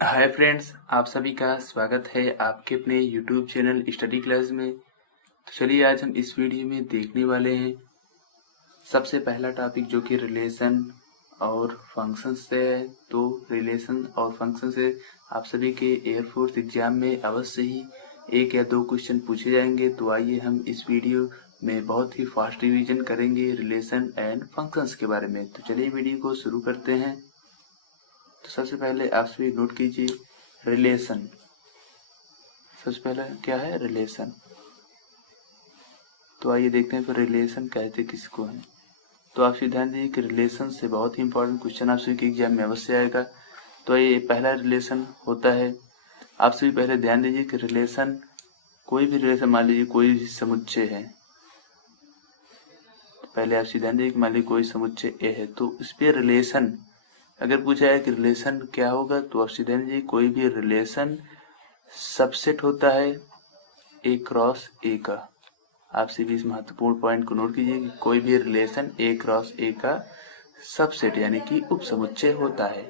Hi friends, आप सभी का स्वागत है आपके अपने यूट्यूब चैनल स्टडी क्लास में। तो चलिए आज हम इस वीडियो में देखने वाले हैं सबसे पहला टॉपिक जो कि रिलेशन और फंक्शन से है। तो रिलेशन और फंक्शन से आप सभी के एयरफोर्स एग्जाम में अवश्य ही 1 या 2 क्वेश्चन पूछे जाएंगे। तो आइए हम इस वीडियो में बहुत ही फास्ट रिवीजन करेंगे रिलेशन एंड फंक्शंस के बारे में। तो चलिए वीडियो को शुरू करते हैं। तो सबसे पहले आप सभी नोट कीजिए रिलेशन। सबसे पहला क्या है? रिलेशन। तो आइए देखते हैं फिर रिलेशन कहते किसको हैं। तो आप सभी ध्यान दीजिए कि रिलेशन से बहुत ही इंपॉर्टेंट क्वेश्चन आप सभी के एग्जाम में अवश्य आएगा। तो ये पहला रिलेशन होता है। आप सभी पहले ध्यान दीजिए कि रिलेशन, कोई भी रिलेशन, मान लीजिए कोई भी समुच्चय है। तो पहले आप सभी ध्यान दीजिए कि मान लीजिए कोई समुच्चय ए है, तो इस पे रिलेशन अगर पूछा है कि रिलेशन क्या होगा, तो आप सभी ध्यान दीजिए कोई भी रिलेशन सबसेट होता है ए क्रॉस ए का। आप सभी इस महत्वपूर्ण पॉइंट को नोट कीजिए कि कोई भी रिलेशन ए क्रॉस ए का सबसेट यानी कि उप समुच्चय होता है।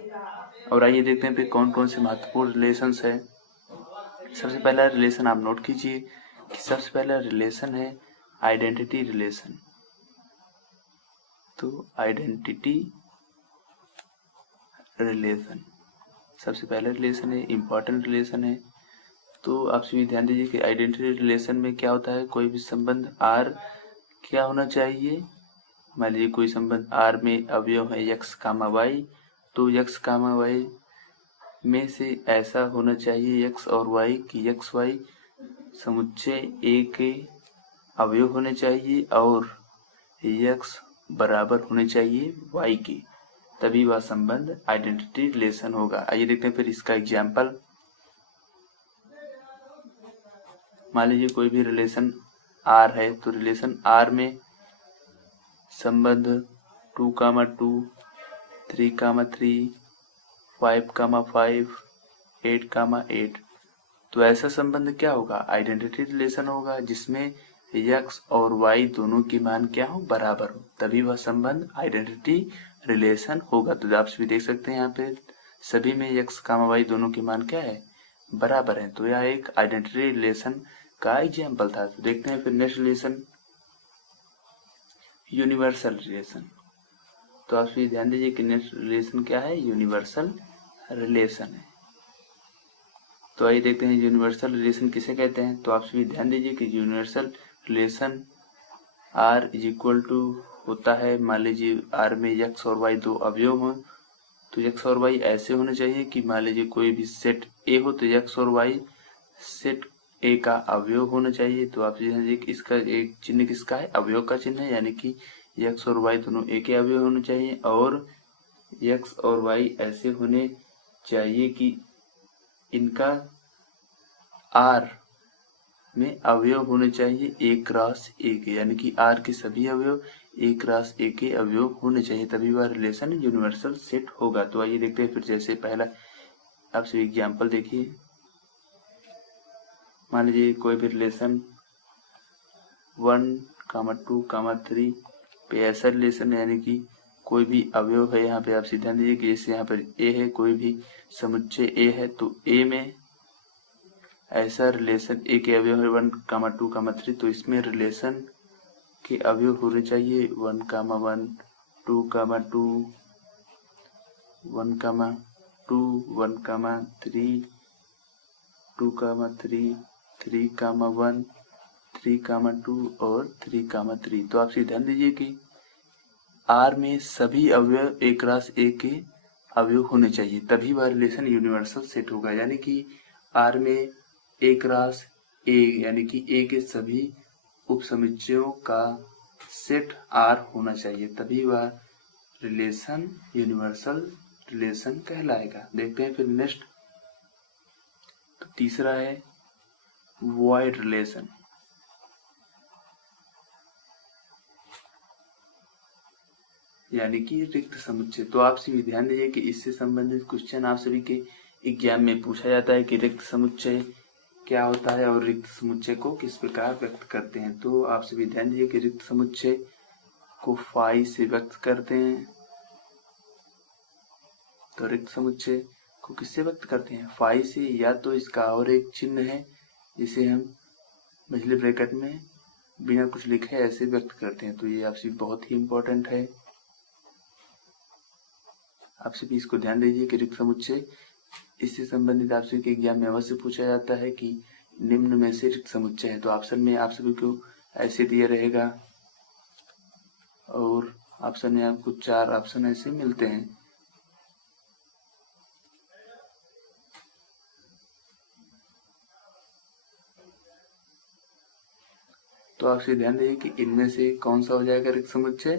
और आइए देखते हैं फिर कौन कौन से महत्वपूर्ण रिलेशंस है। सबसे पहला रिलेशन आप नोट कीजिए कि सबसे पहला रिलेशन है आइडेंटिटी रिलेशन। तो आइडेंटिटी रिलेशन सबसे पहला रिलेशन है, इंपॉर्टेंट रिलेशन है। तो आप सभी ध्यान दीजिए कि आइडेंटिटी रिलेशन में क्या होता है, कोई भी संबंध आर क्या होना चाहिए। मान लीजिए कोई संबंध आर में अवयव है यक्स कामा वाई, तो यक्स कामा वाई में से ऐसा होना चाहिए यक्स और वाई की यक्स वाई समुच्चय ए के अवयव होने चाहिए और यक्स बराबर होने चाहिए वाई के, तभी वह संबंध आइडेंटिटी रिलेशन होगा। आइए देखते हैं फिर इसका एग्जाम्पल। मान लीजिए कोई भी रिलेशन आर है, तो रिलेशन आर में संबंध 2,2, 3,3, 5,5, 8,8, तो ऐसा संबंध क्या होगा? आइडेंटिटी रिलेशन होगा, जिसमें यक्स और वाई दोनों की मान क्या हो? बराबर हो, तभी वह संबंध आइडेंटिटी रिलेशन होगा। तो आप सभी देख सकते हैं यहाँ पे सभी में यक्स कामा वाई दोनों की मान क्या है? बराबर है। तो यह एक आइडेंटिटी रिलेशन का एग्जाम्पल था। तो देखते हैं फिर नेक्स्ट रिलेशन, यूनिवर्सल रिलेशन। तो आप सभी ध्यान दीजिए कि नेक्स्ट रिलेशन क्या है? यूनिवर्सल रिलेशन है। तो आइए देखते हैं यूनिवर्सल रिलेशन किसे कहते हैं। तो आप सभी ध्यान दीजिए कि universal relation R is equal to होता है, मान लीजिए आर में यक्स और वाई दो अवयव हों, तो यक्स और वाई ऐसे होने चाहिए कि मान लीजिए कोई भी सेट ए हो तो यक्स और वाई सेट ए का अवयव होना चाहिए। तो आप ध्यान दीजिए कि इसका एक चिन्ह किसका है? अवयव का चिन्ह है, यानी कि यक्स और वाई दोनों ए के अवयव होने चाहिए और यक्स और वाई ऐसे होने चाहिए कि इनका आर में अवयव होने चाहिए ए क्रॉस ए के, यानी कि आर के सभी अवयव ए क्रॉस ए के अवयव होने चाहिए, तभी वह रिलेशन यूनिवर्सल सेट होगा। तो आइए देखते हैं फिर जैसे पहला आप सभी एग्जाम्पल देखिए। मान लीजिए कोई भी रिलेशन 1,2,3 पे ऐसा रिलेशन है, यानी कि कोई भी अवयव है, यहाँ पे आप ध्यान दीजिए कि जैसे यहाँ पर ए है, कोई भी समुच्चय ए है, तो ए में ऐसा रिलेशन ए के अवयव है 1,2,3, तो इसमें रिलेशन के अवयव होने चाहिए 1,1, 2,2, 1,2, 1,3, 2,3, 3,1, 3,2 और 3,3। तो आप ध्यान दीजिए कि आर में सभी अवयव ए क्रॉस ए के अवयव होने चाहिए, तभी वह रिलेशन यूनिवर्सल सेट होगा। यानी कि आर में ए क्रॉस ए यानी कि ए के सभी उपसमुच्चयों का सेट आर होना चाहिए, तभी वह रिलेशन यूनिवर्सल रिलेशन कहलाएगा। देखते हैं फिर नेक्स्ट। तो तीसरा है वॉइड रिलेशन, यानी कि रिक्त समुच्चय। तो आप सभी ध्यान दीजिए कि इससे संबंधित क्वेश्चन आप सभी के एग्जाम में पूछा जाता है कि रिक्त समुच्चय क्या होता है और रिक्त समुच्चय को किस प्रकार व्यक्त करते हैं। तो आप सभी ध्यान दीजिए कि रिक्त समुच्चय को फाई से व्यक्त करते हैं। तो रिक्त समुच्चय को किससे व्यक्त करते हैं? फाई से, या तो इसका और एक चिन्ह है जिसे हम मछली ब्रैकेट में बिना कुछ लिखे ऐसे व्यक्त करते हैं। तो ये आपसे बहुत ही इम्पोर्टेंट है, आपसे भी इसको ध्यान दीजिए कि रिक्त समुच्चय, इससे संबंधित आपसे के एग्जाम में अवश्य पूछा जाता है कि निम्न में से रिक्त समुच्चय है। तो ऑप्शन में आप सभी को ऐसे दिया रहेगा और ऑप्शन में आपको 4 ऑप्शन ऐसे मिलते हैं। तो आपसे ध्यान दीजिए कि इनमें से कौन सा हो जाएगा रिक्त समुच्चय।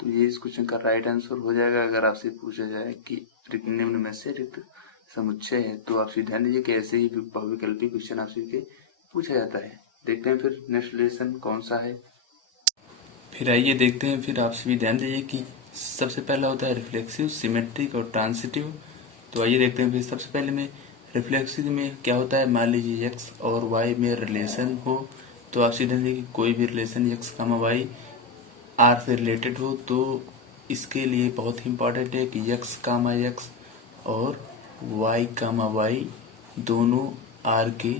तो ये इस क्वेश्चन का राइट आंसर हो जाएगा अगर आपसे पूछा जाए कि निम्न में से रिक्त समुच्चय है। तो आपसे ध्यान दीजिए कि ऐसे ही बहुविकल्पी क्वेश्चन आपसे के पूछा जाता है। देखते हैं फिर नेक्स्ट रिलेशन कौन सा है। फिर आइए देखते हैं, फिर आपसे भी ध्यान दीजिए कि सबसे पहला होता है रिफ्लेक्सिव, सिमेट्रिक और ट्रांसिटिव। तो आइए देखते हैं फिर सबसे पहले में रिफ्लेक्सिव में क्या होता है। मान लीजिए एक्स और वाई में रिलेशन हो, तो आपसे ध्यान दीजिए कि कोई भी relation x comma y R से रिलेटेड हो तो इसके लिए बहुत ही इम्पोर्टेंट है कि एक्स कामा एक्स और वाई कामा वाई दोनों आर के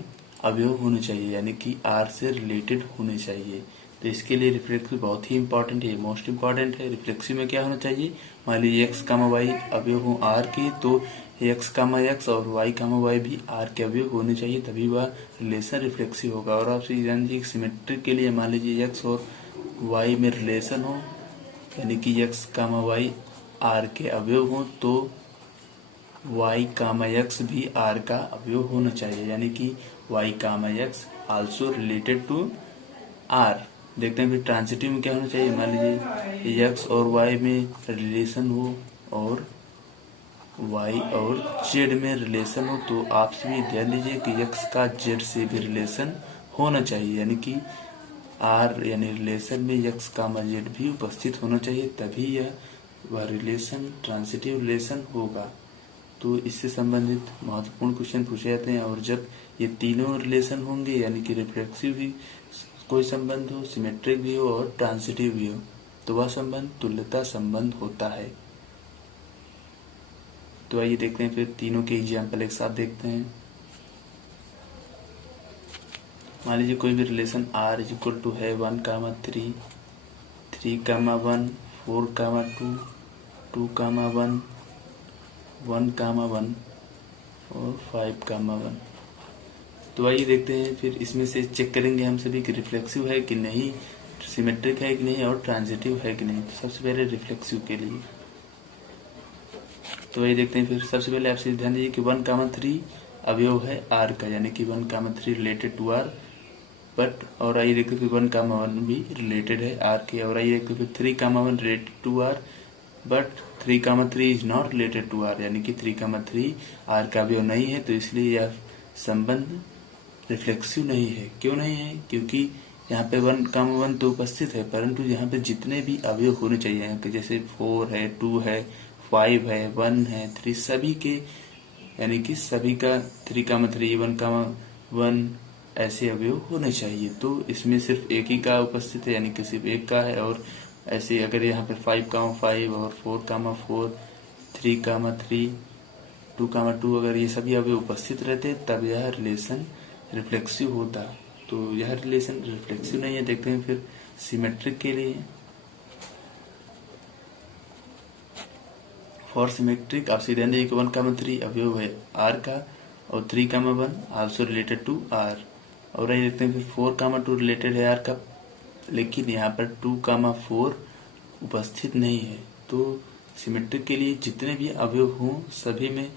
अवयव होने चाहिए, यानी कि आर से रिलेटेड होने चाहिए। तो इसके लिए रिफ्लेक्सिव बहुत ही इम्पोर्टेंट है, मोस्ट इम्पोर्टेंट है। रिफ्लेक्सिव में क्या होना चाहिए, मान लीजिए एक्स कामा वाई अवयव हो आर के, तो एक्स कामा एक्स और वाई कामा वाई भी आर के अवयव होने चाहिए, तभी वह रिलेशन रिफ्लेक्सिव होगा। और आपसे ध्यान दीजिए सिमेट्रिक के लिए मान लीजिए एक्स और वाई में रिलेशन हो, यानी कि एक्स कामा वाई आर के अवयव हो, तो वाई कामा एक्स भी आर का अवयव होना चाहिए, यानी कि y comma x also related to R. देखते हैं फिर ट्रांसिटिव में क्या होना चाहिए। मान लीजिए एक्स और वाई में रिलेशन हो और वाई और जेड में रिलेशन हो, तो आप भी ध्यान दीजिए कि एक्स का जेड से भी रिलेशन होना चाहिए, यानी कि आर यानी रिलेशन में एक्स कामा जेड भी उपस्थित होना चाहिए, तभी वह रिलेशन ट्रांसिटिव रिलेशन होगा। तो इससे संबंधित महत्वपूर्ण क्वेश्चन पूछे जाते हैं। और जब ये तीनों रिलेशन होंगे, यानी कि रिफ्लेक्सिव भी कोई संबंध हो, सिमेट्रिक भी हो और ट्रांसिटिव भी हो, तो वह संबंध तुल्यता संबंध होता है। तो आइए देखते हैं फिर तीनों के एग्जाम्पल एक साथ देखते हैं। मान लीजिए कोई भी relation R is equal to है 1,3, 3,1, 4,2, 2,1, 1,1 और 5,1। तो आइए देखते हैं फिर इसमें से चेक करेंगे हम सभी कि रिफ्लेक्सिव है कि नहीं, सिमेट्रिक है कि नहीं और ट्रांजिटिव है कि नहीं। तो सबसे पहले रिफ्लेक्सिव के लिए तो आइए देखते हैं फिर सबसे पहले आपसे ध्यान दीजिए कि 1,3 अवयव है आर का, यानी कि 1,3 रिलेटेड टू आर, बट और आइए देखते हैं 1,1 भी रिलेटेड है आर के। और आइए देखते हैं 3,1 related to R, but 3,3 is not related to R, यानी कि 3,3 आर का अवयव नहीं है, तो इसलिए यह संबंध रिफ्लेक्सिव नहीं है। क्यों नहीं है, क्योंकि यहाँ पे 1,1 तो उपस्थित है, परंतु यहाँ पे जितने भी अवयव होने चाहिए, जैसे 4 है, 2 है, 5 है, 1 है, 3, सभी के, यानी कि सभी का 3,3, 1,1 ऐसे अवयव होने चाहिए। तो इसमें सिर्फ एक ही का उपस्थित है, यानी कि सिर्फ एक का है। और ऐसे अगर यहाँ पे 5,5 और 4,4, 3,3, 2,2 अगर ये सभी अवयव उपस्थित रहते तब यह रिलेशन रिफ्लेक्सिव होता। तो यह रिलेशन रिफ्लेक्सिव नहीं है। देखते हैं फिर सिमेट्रिक के लिए। फॉर सिमेट्रिक आप ध्यान दीजिए कि 1,3 अवयव है आर का और 3,1 आल्सो रिलेटेड टू आर। और ये देखते हैं फिर 4,2 रिलेटेड है आर का, लेकिन यहाँ पर 2,4 उपस्थित नहीं है। तो सिमेट्रिक के लिए जितने भी अवयव हों सभी में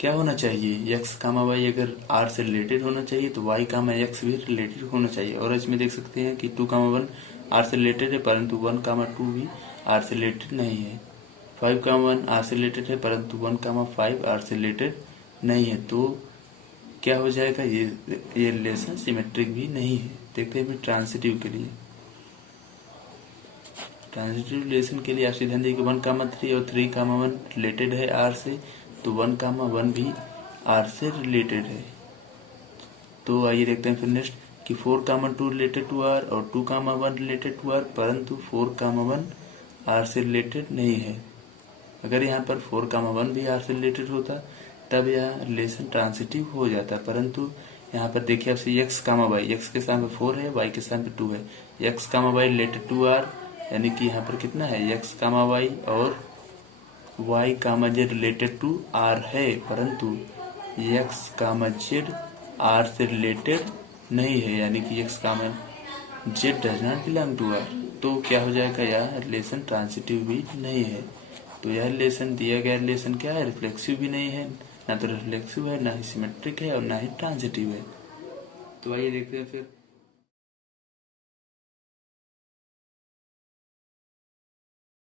क्या होना चाहिए, एक्स कामा वाई अगर आर से रिलेटेड होना चाहिए तो वाई कामा एक्स भी रिलेटेड होना चाहिए। और इसमें देख सकते हैं कि 2,1 आर से रिलेटेड है, परंतु 1,2 भी आर से रिलेटेड नहीं है। 5,1 आर से रिलेटेड है, परंतु 1,5 आर से रिलेटेड नहीं है। तो क्या हो जाएगा, ये रिलेशन सिमेट्रिक भी नहीं है। देखते हैं ट्रांसिटिव के लिए। ट्रांजिटिव रिलेशन के लिए आपसे ध्यान दीजिए 1,3 और 3,1 रिलेटेड है आर से, तो 1,1 भी आर से रिलेटेड है। तो आइए देखते हैं फिर नेक्स्ट कि 4,2 रिलेटेड टू आर और 2,1 रिलेटेड टू आर, परंतु 4,1 आर से रिलेटेड नहीं है। अगर यहाँ पर 4,1 भी आर से रिलेटेड होता तब यह रिलेशन ट्रांसिटिव हो जाता, परंतु यहाँ पर देखिए आपसे x, y, x के स्थान पर 4 है, y के स्थान पर 2 है, x, y related to r, यानी कि यहाँ पर कितना है x, y और y, z related to r है, परंतु x, z r से रिलेटेड नहीं है, यानी कि x, z does not belong to r। तो क्या हो जाएगा, यह रिलेशन ट्रांसिटिव भी नहीं है। तो यह रिलेशन दिया गया रिलेशन क्या है, रिफ्लेक्सिव भी नहीं है, ना तो रिफ्लेक्सिव है, ना ही सिमेट्रिक है और ना ही ट्रांसिटिव है। तो आइए देखते हैं फिर